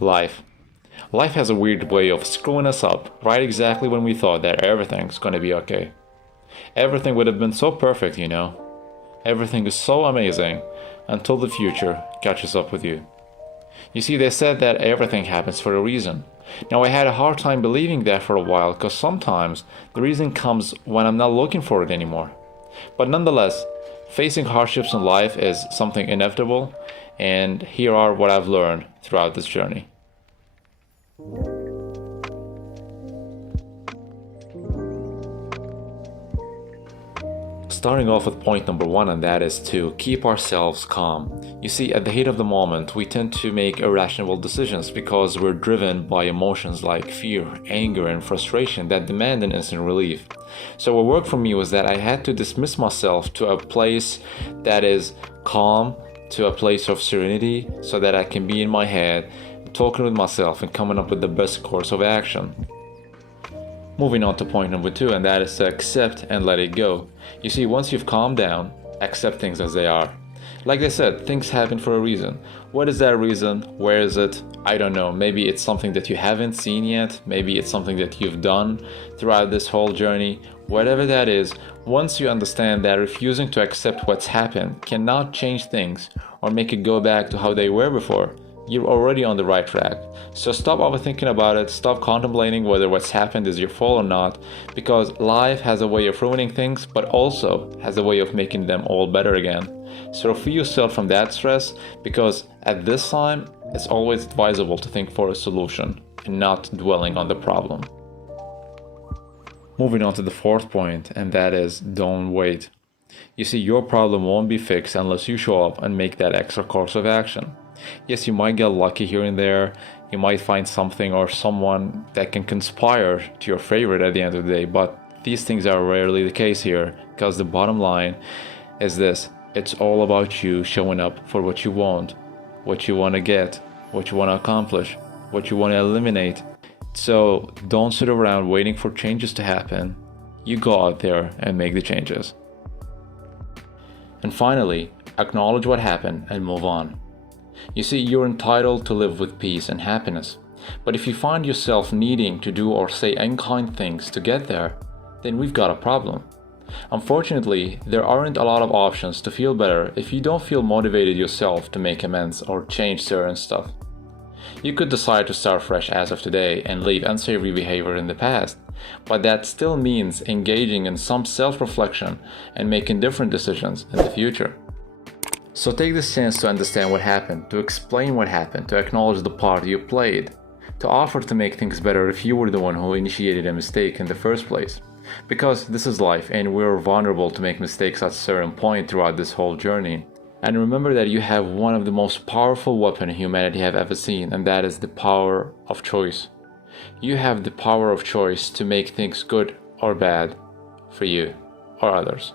Life. Life has a weird way of screwing us up right exactly when we thought that everything's gonna be okay. Everything would have been so perfect, you know. Everything is so amazing until the future catches up with you. You see, they said that everything happens for a reason. Now, I had a hard time believing that for a while because sometimes the reason comes when I'm not looking for it anymore. But nonetheless, facing hardships in life is something inevitable, and here are what I've learned throughout this journey. Starting off with point number one, and that is to keep ourselves calm. You see, at the heat of the moment, we tend to make irrational decisions because we're driven by emotions like fear, anger, and frustration that demand an instant relief. So, what worked for me was that I had to dismiss myself to a place that is calm, to a place of serenity, so that I can be in my head, talking with myself, and coming up with the best course of action. Moving on to point number two, and that is to accept and let it go. You see, once you've calmed down, accept things as they are. Like I said, things happen for a reason. What is that reason? Where is it? I don't know. Maybe it's something that you haven't seen yet. Maybe it's something that you've done throughout this whole journey. Whatever that is, once you understand that refusing to accept what's happened cannot change things or make it go back to how they were before, you're already on the right track. So stop overthinking about it, stop contemplating whether what's happened is your fault or not, because life has a way of ruining things, but also has a way of making them all better again. So free yourself from that stress, because at this time, it's always advisable to think for a solution and not dwelling on the problem. Moving on to the fourth point, and that is don't wait. You see, your problem won't be fixed unless you show up and make that extra course of action. Yes, you might get lucky here and there. You might find something or someone that can conspire to your favorite at the end of the day, but these things are rarely the case here, because the bottom line is this: it's all about you showing up for what you want to get, what you want to accomplish, what you want to eliminate. So don't sit around waiting for changes to happen. You go out there and make the changes. And finally, acknowledge what happened and move on. You see, you're entitled to live with peace and happiness. But if you find yourself needing to do or say unkind things to get there, then we've got a problem. Unfortunately, there aren't a lot of options to feel better if you don't feel motivated yourself to make amends or change certain stuff. You could decide to start fresh as of today and leave unsavory behavior in the past, but that still means engaging in some self-reflection and making different decisions in the future. So take this chance to understand what happened, to explain what happened, to acknowledge the part you played, to offer to make things better if you were the one who initiated a mistake in the first place. Because this is life and we're vulnerable to make mistakes at a certain point throughout this whole journey. And remember that you have one of the most powerful weapons humanity have ever seen, and that is the power of choice. You have the power of choice to make things good or bad for you or others.